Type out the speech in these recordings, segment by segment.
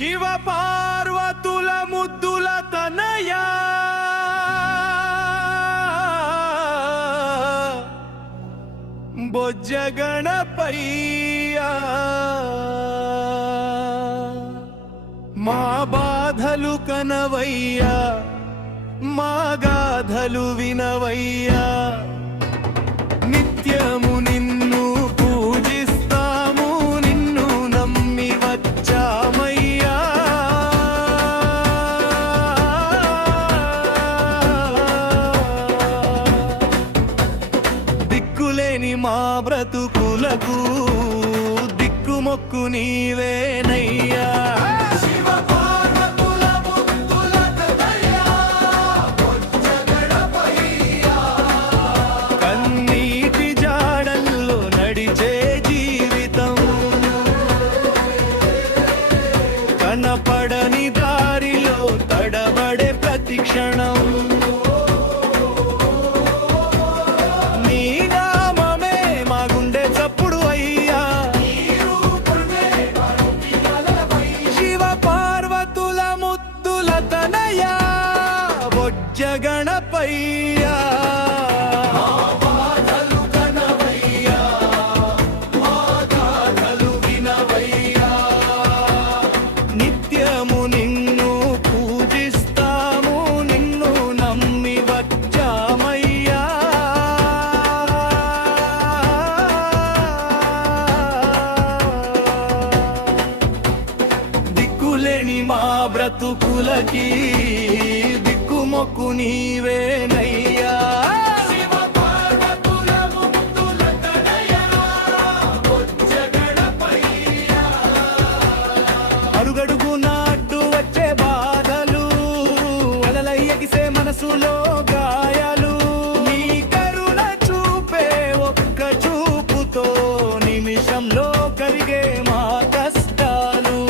శివ పార్వతుల ముద్దుల తనయా బొజ్జ గణపయ్యా మా బాధలు కనవయ్యా మా గాథలు వినవయ్యా నిత్యము నిన్ను పూజిస్తాము నిన్ను నమ్మి వచ్చామయ్యా దిక్కులేని మా బ్రతుకులకు దిక్కుమొక్కు నీవేనయ్యా కనపడని దారిలో తడబడే ప్రతి క్షణం నీ నామమే మా గుండె చప్పుడు అయ్యా శివ పార్వతుల ముద్దుల తనయా బొజ్జ గణపయ్యా మా బ్రతుకులకి దిక్కుమొక్కు నీవేనయ్యా అడుగడుగున అడ్డు వచ్చే బాధలు అలలయ్యగిసే మనసులో గాయాలు నీ కరుణ చూపే ఒక్క చూపుతో నిమిషంలో కరిగే మా కష్టాలు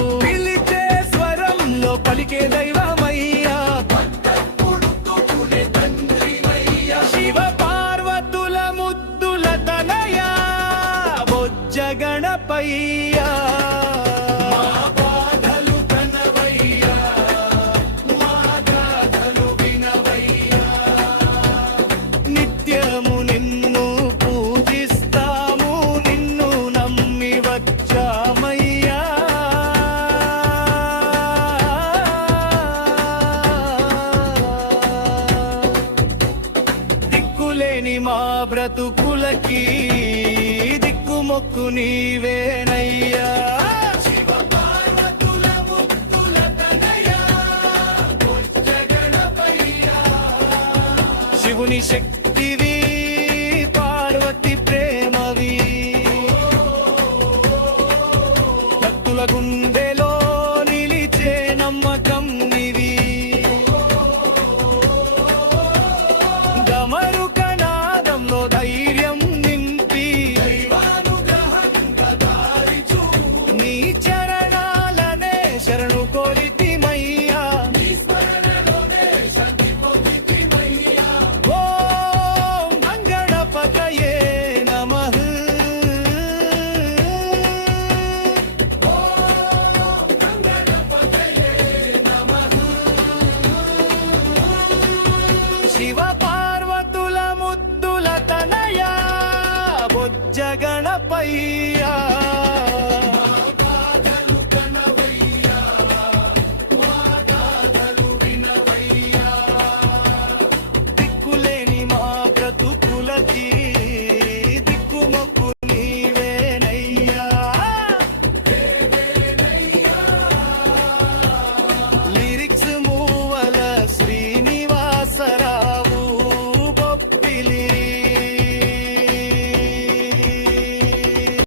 పలికే దైవమయ్యా శివ పార్వతుల ముద్దుల తనయా బొజ్జ గణపయ్యా నిత్యము నిన్ను పూజిస్తాము నిన్ను నమ్మి వచ్చామయ్యా లేని మా బ్రతుకులకి దిక్కుమొక్కు నీవేనయ్యా శివుని శక్తివి పార్వతి ప్రేమవి భక్తుల గుండెలో నిలిచే నమ్మకం నివి ధైర్యం నింపి నీ చరణాలనే శరణు కోరితిమయ్యా ఓం గణపతయే నమః శివ పార్వతుల ముద్దుల తనయా బొజ్జ గణపయ్యా దిక్కులేని మా బ్రతుకులకి